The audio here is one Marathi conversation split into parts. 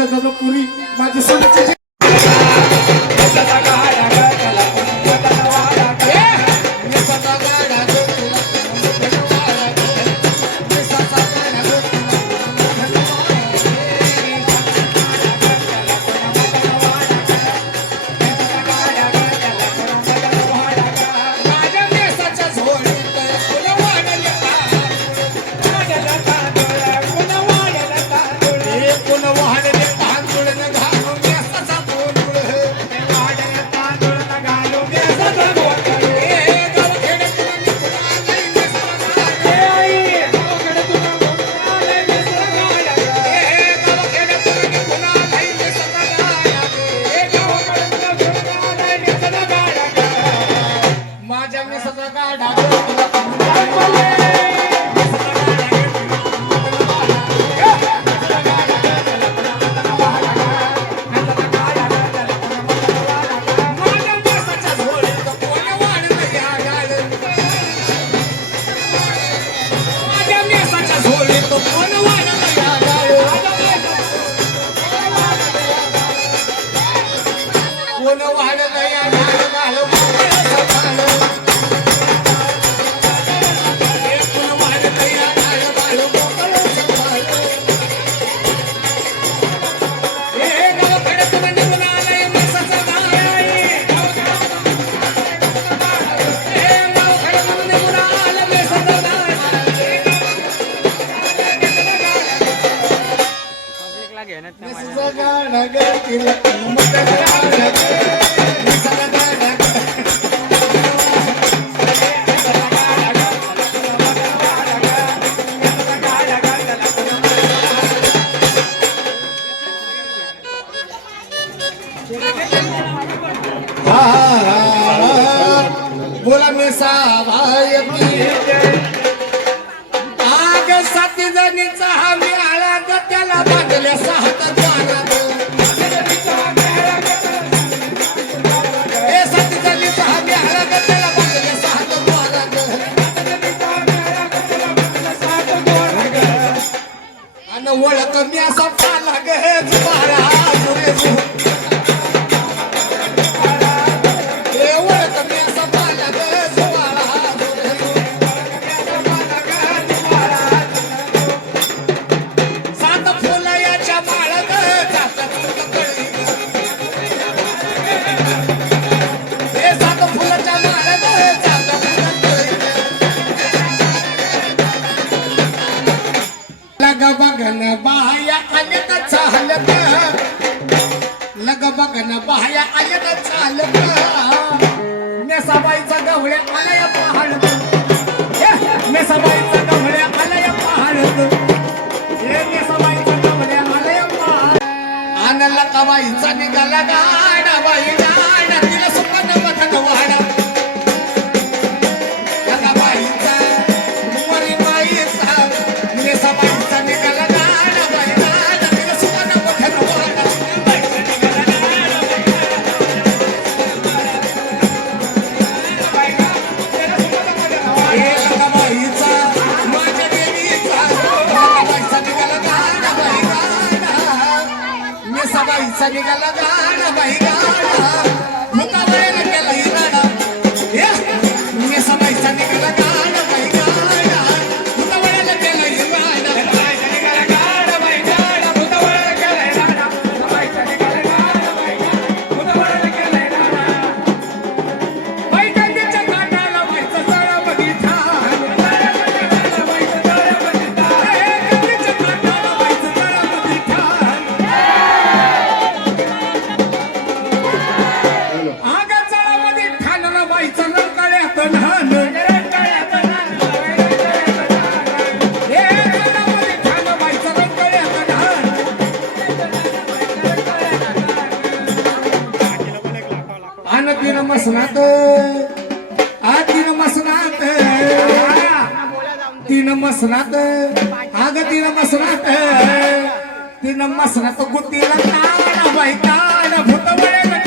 se बोला पुल मिस मसनात आग तिनं मसनात तिनं मसनात गुतीला ताण बाई ताण भूतवळे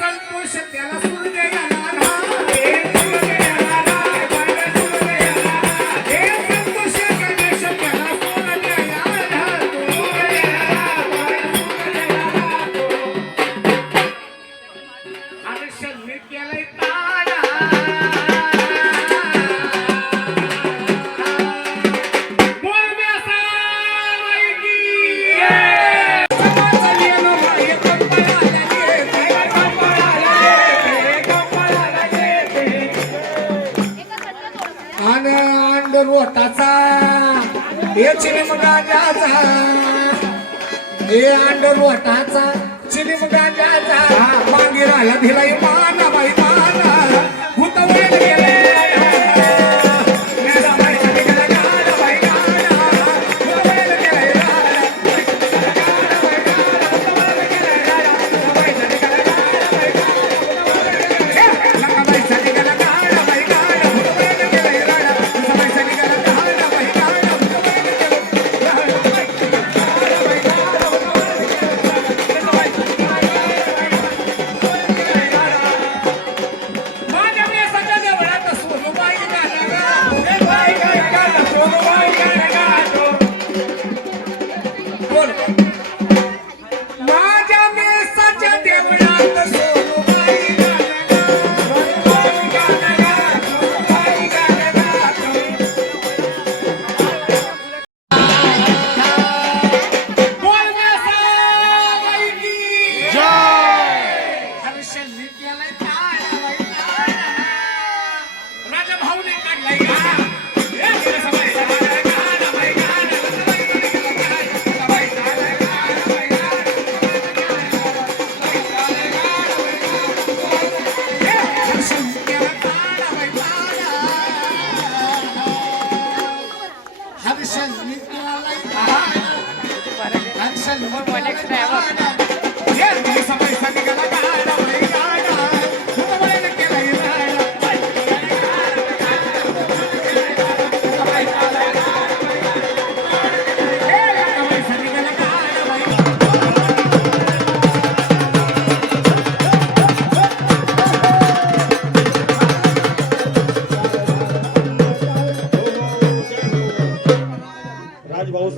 संतोष त्याला सूर्य चिलीम गांजाचा हे अंडर वाटाचा चिलीम गांजाचा मांगी राहिला दिला माना बाई माना. भूत गेले.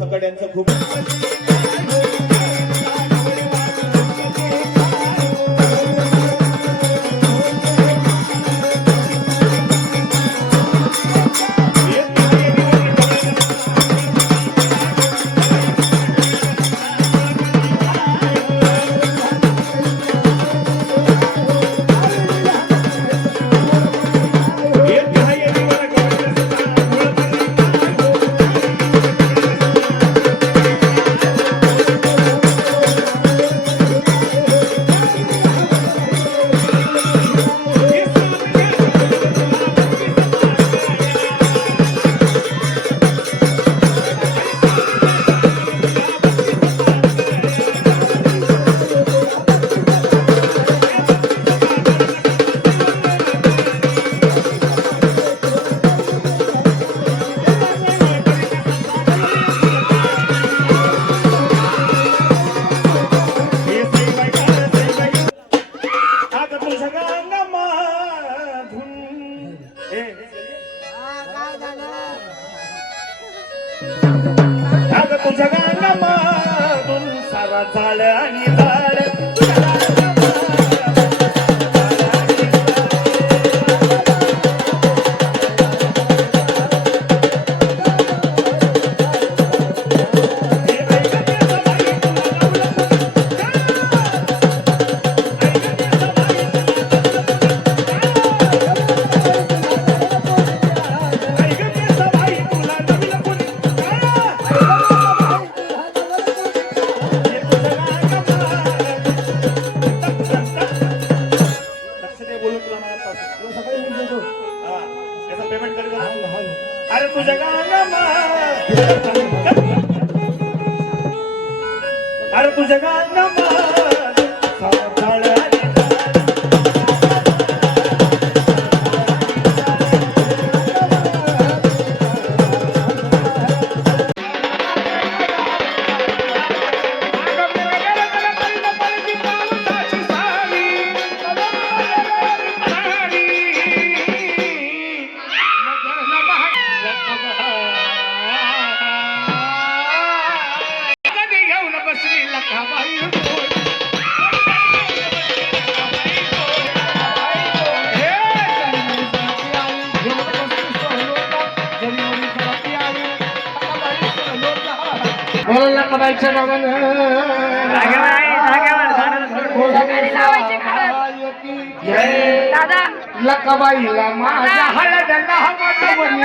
सकड्यांचं खूप Gonzalez. पेमेंट कर अरे तुझ्या गांगामा अरे तुझ्या गांगामा करायच्या दादा लकाबाईला माझ्या हळदंडा हवाटवणी